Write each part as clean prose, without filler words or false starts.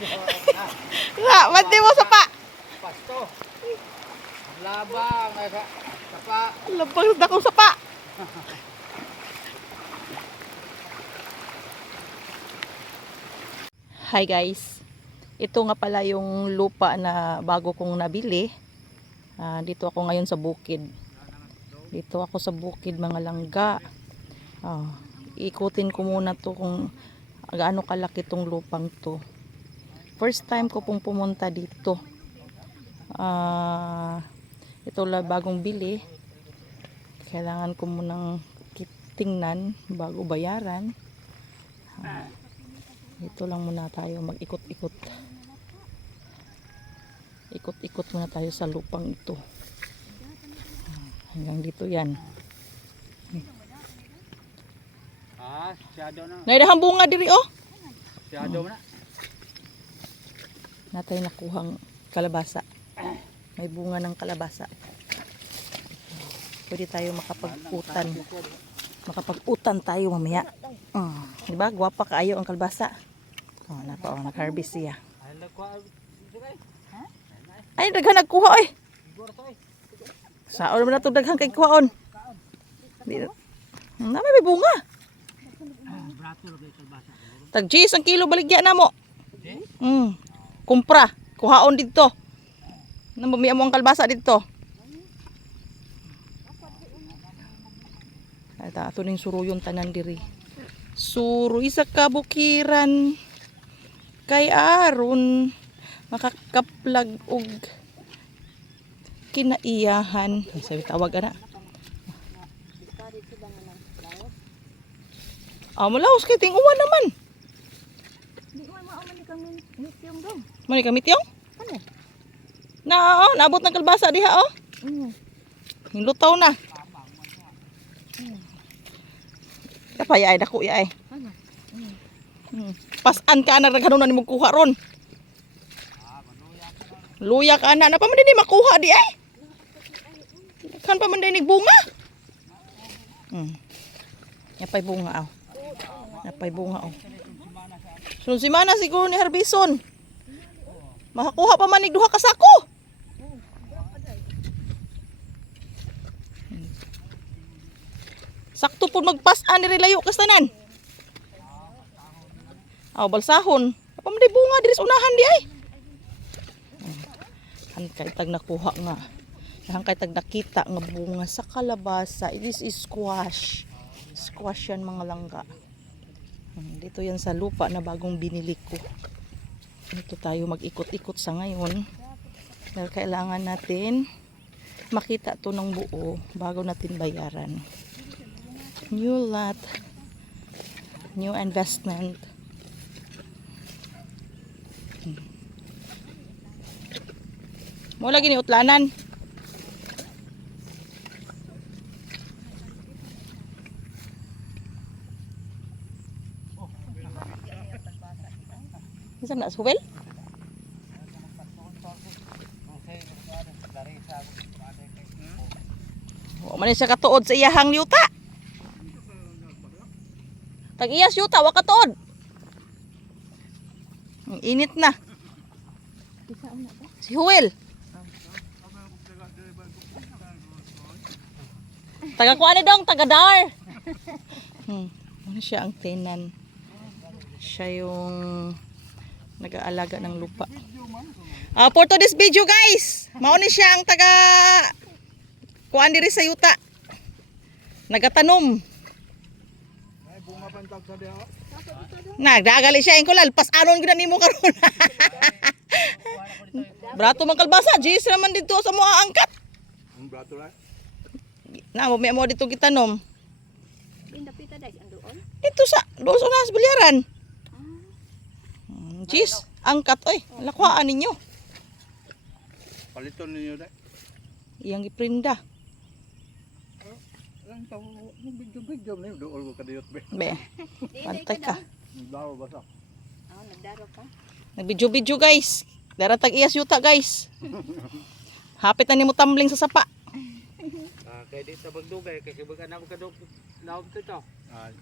Na, mati mo sapa. Pasto. Labang sapa. Labang na kong sapa. Hi guys. Ito nga pala yung lupa na bago kong nabili. Dito ako ngayon sa bukid. Dito ako sa bukid mga langga. Ikutin ko muna to kung gaano kalaki tong lupang to. First time ko pong pumunta dito. Ito lang bagong bili. Kailangan ko munang tingnan bago bayaran. Dito lang muna tayo mag-ikot-ikot. Ikot-ikot muna tayo sa lupang ito. Hanggang dito yan. Siyado na. Naidahang bunga diri oh. Siyado na. Natay nakuhang kalabasa. May bunga ng kalabasa. Pwede tayo makapag-utan. Makapag-utan tayo mamaya. Diba? Gwapa kaayo ang kalabasa. Nag-harvest siya. Ay, daghan nagkuha eh. Saan naman na ito daghan kay kuhaon? May bunga. Tag-G's ang kilo baligya na mo. Kumpra. Kuhaon dito. Namamiya mo ang kalbasa dito. Ito ning suruyon tanan diri. Suruy sa kabukiran. Kay aron makakaplag og kinaiyahan. Sabi tawag ana. Malaos kay ting uwan naman. Di man mao man kang mityong dong. Mani ka mityong? Ano? Naabot ng kalbasa diha oh. Hinlutaw na. Kapaya ay dako ya ay. Ano? Pasan ka na naghanon na ni magkuha ron. Luya ka na pa man din makuha di ay. Kan pa man din bunga. Yapay bunga aw. Yapay bunga aw. Sunod semana siguro ni Harbison. Makakuha pa man nig duha ka sako. Sakto po magpas-an ni layo kas tanan. Balsahon. Apa man day bunga diri sa unahan di ay. Kay tag nakuha nga. Kay tag nakita nga bunga sa kalabasa. This is squash. Squash yan mga langga. Dito yan sa lupa na bagong binili ko. Dito tayo mag-ikot-ikot sa ngayon. Dahil kailangan natin makita to ng buo bago natin bayaran. New lot. New investment. Mo lagi ni utlanan. Isa na suwel? Man siya katuod sa iyahang yuta. Tag iyas yuta wa katuod. Ang init na. Si Huel. Taga kuan ni dong, taga Dar. Ano siya ang tenan. Siya yung nag-aalaga ng lupa. For today's video guys, mao ni siya ang taga kuan diri sa yuta. Nagatanom. Ay bunga pantag sa diha. Nagdagali siya ingko lalpas anon gid nimo karon. Brato man kalbasa, jis naman dito sa mo angkat. Ang brato ra. Na mo mo dito gitanom. Pindapita dai ang doon. Dito sa doon sa bilyaran. Jis, angkat oy. Lakwaan ninyo. Paliton ninyo dai. Iyang iprinda. Lang taw video ni dool ko kadiyot be. Be. Pantay ka. Daw basa. Nagdaro ka. Nagbidyo-bidyo guys. Daratag iyas yuta guys. Hapit na nimo tumbling sa sapa. Kay di ta bagdugay kay baga na ko kadog laom to to.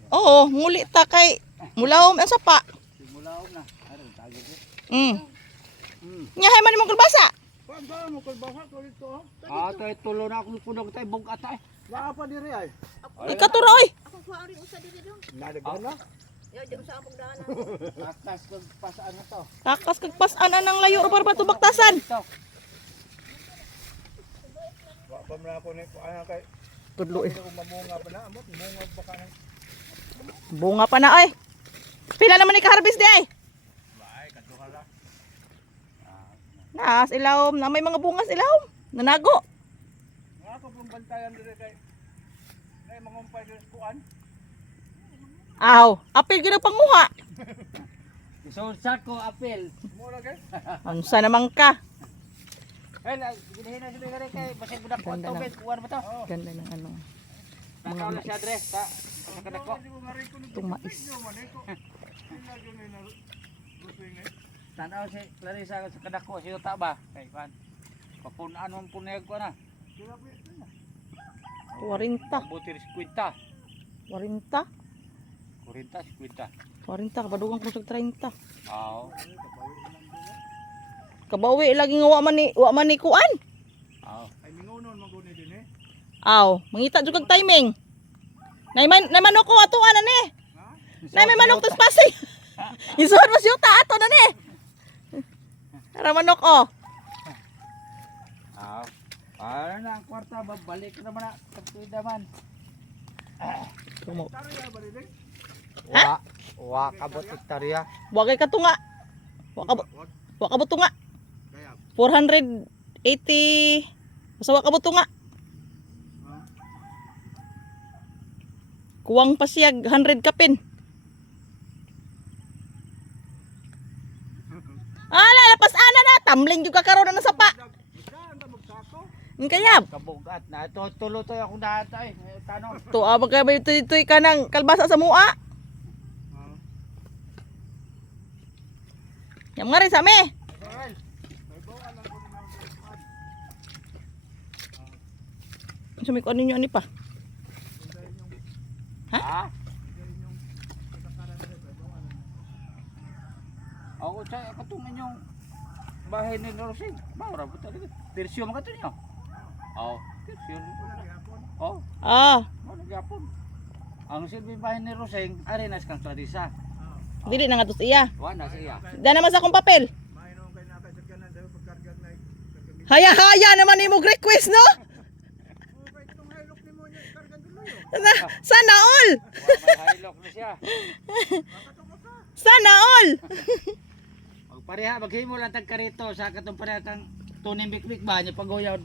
Oo, muli ta kay mulawom ang sapa. Simulaom na. Aron tago ko. Nyahay man imong kalbasa. Kuan ba mo kul basa ko dito ha? Ah, tay tulo na ako punog tay bugat ay. Wala pa diri ay. Ikatura oy. Ako kuha rin usa diri dong. Nadagan na. Yo, di usa akong daan. Takas kag pasaan na to. Takas kag pas-anan ang layo para patubaktasan. Ito. Wa pa man ako ni kuan kay Tudlo eh. kung mamunga pa na amot munga pa ka nang Bunga pa na ay. Pila naman ni ka-harvest di ay. ay kadto ka la. Nas ilawom na may mga bungas ilawom. Nanago. Nga ko pong bantayan diri kay mangumpay diri sa kuan. Aw, apil gyud ang panguha. So sa ko apel. Mo ra kay. Unsa naman ka? Ay ginahin na diri kay basig budak ko Ganda tubig kuan ba to? Ganda ng ano. Nakaw na siya dre sa kadako. Itong mais. Tanaw si Clarissa sa kadako si uta ba? Kay kan. Papunaan mo puneg ko na. 40. Butir 50. 40. 40 50. 40 kabadugan ko sa 30. Aw. Kabawi lagi nga wa man ni kuan. Aw. Ay mingunon maguni din eh. Aw, mangita jud kag timing. Nay manok ko atuan na ni. Nay may manok tos pasig. Isuod mo si uta ato na ni. Tara manok oh. Aw. Para na ang kwarta babalik naman na kaptuida man. Tumo. Wa wa kabot hektarya. Wa kay katunga. Wa ka butunga. 480. Basta wa ka butunga. Kuwang pasiyag 100 kapin. Ala, lapas ana na. Tamling juga karon na sapa. Kaya, Kabugat na ito tulo to akong datay. Tanong. to abag kay itoy ka ng kalbasa sa mua. Yang nga rin sa me. Sumikon ninyo ani pa. Ha? Ako sa katong inyong bahay ni Rosing. Mawra ba talaga? Persyo man kato niyo. Oh, persyo. Oh, Ah, ano gyapon? Ang silbi bahay ni Rosing, ari na sa Clarissa. dili na nga tos iya. Wa na siya. Da naman sa akong papel. Haya-haya naman ni mo request no? Sana all. Wa may haylok na siya. Sana all. Pag pareha maghimo lang tag karito sa katong pareha kang tuning bikbik ba nya paguyod.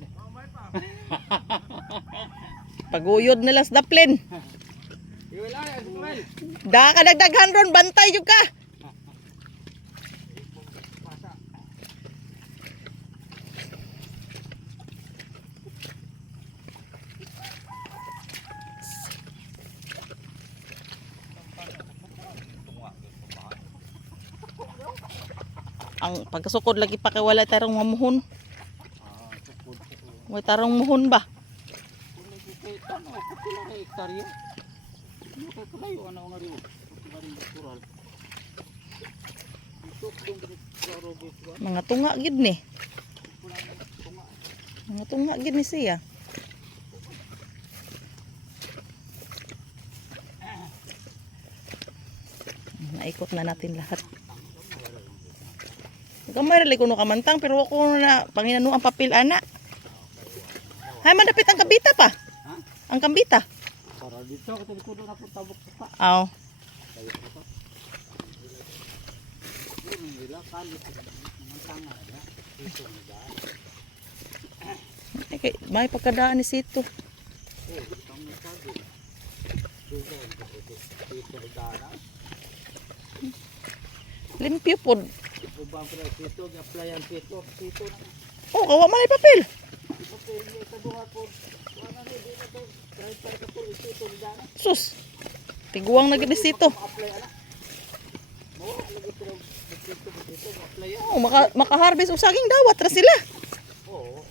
Paguyod na las daplin. Iwala ay Samuel. Da ka dagdaghan ron bantay jud ka. Ang pagkasukod lagi pa kay wala tarong mamuhon. Wala tarong muhon ba? Ano, pila ka hektarya? Ano ka kalayo ana nga riyo? Bari natural. Ito dong klaro ba? Mga tunga gid ni. Mga tunga gid ni siya. Naikot na natin lahat. Gamay rin ko no kamantang pero ako na panginano ang papel ana. Hay mandapit ang kabita pa. Ha? Ang kambita. Para dito katong kudo na po tabok pa. Aw. Nila kalit ng tanga ya. Ito na daan. Ay, may pagkadaan ni Sito. Tama sabi. Dugo ito na daan. Limpyo pod. Ubang pala ito, applyan ito. Ito na. Oh, kawa man ay papel. Ito sa buhat po. Wala na di na to. Try ka po ito na daan. Sus. Tiguang na gid ni Sito. Apply ana. Mo lagi pero dito apply. Oh, maka-harvest og saging dawat ra sila. Oo.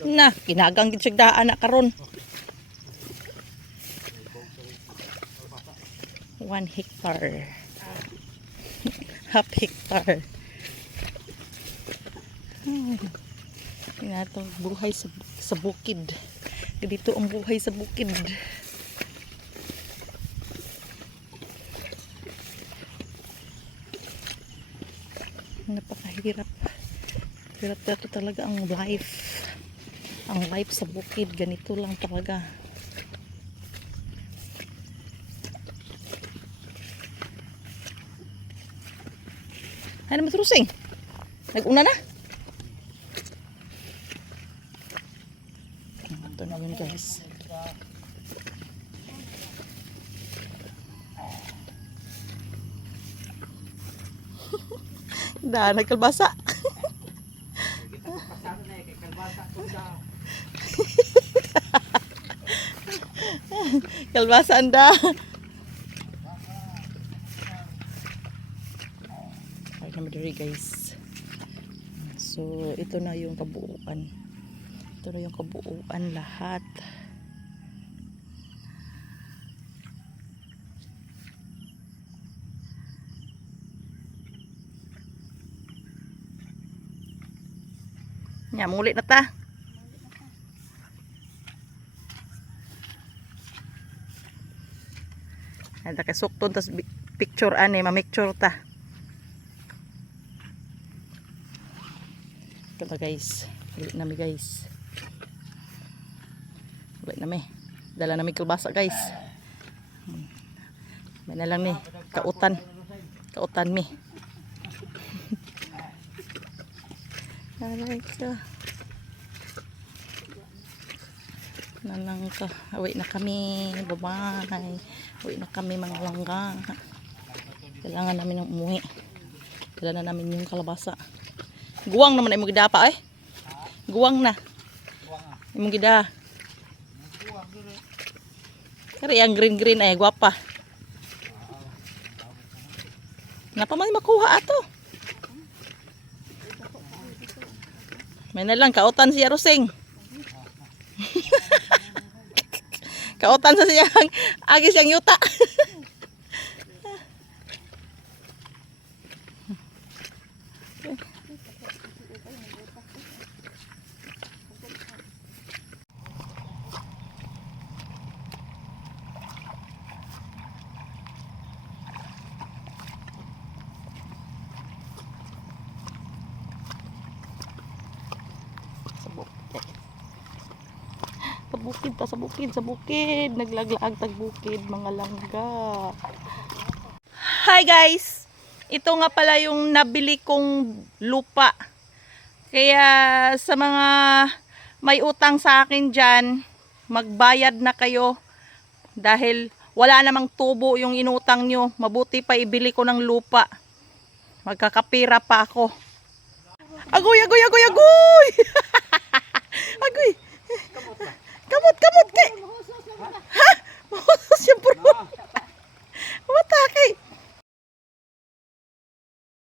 Na, kinagang gid siya daan na karon. 1 hectare. Half hectare. Ito buhay sa bukid. Dito ang buhay sa bukid. Napakahirap. Hirap dito talaga ang life. Ang life sa bukid. Ganito lang talaga. Ano matrusing? Nag-una na? Ito na yun guys. Nagkalbasa. Kalbasa anda. Ay naman diri guys. So ito na yung kabuuan. Ito na yung kabuuan lahat. Nya muli na ta. Ada kay sukton tas picture ani ma-picture ta. Ito guys. Ulit nami guys. Ulit nami. Dala nami kalbasa guys. May na lang ni kautan. Kautan mi. Alright so. Nanang ka. Away na kami. Bye-bye. Uwi na kami mga langga. Kailangan namin ng umuwi. Dala na namin yung kalabasa. Guwang naman ay mong gidapa eh. Guwang na. Imong gida. Kari ang green ay gwapa. Napa man makuha ato. May na lang kautan siya Roseng. Kautan sa siyang agis yang yuta. Sa bukid, naglaglaag tag bukid mga langga. Hi guys. Ito nga pala yung nabili kong lupa. Kaya sa mga may utang sa akin diyan, magbayad na kayo dahil wala namang tubo yung inutang nyo. Mabuti pa ibili ko ng lupa. Magkakapira pa ako. Agoy!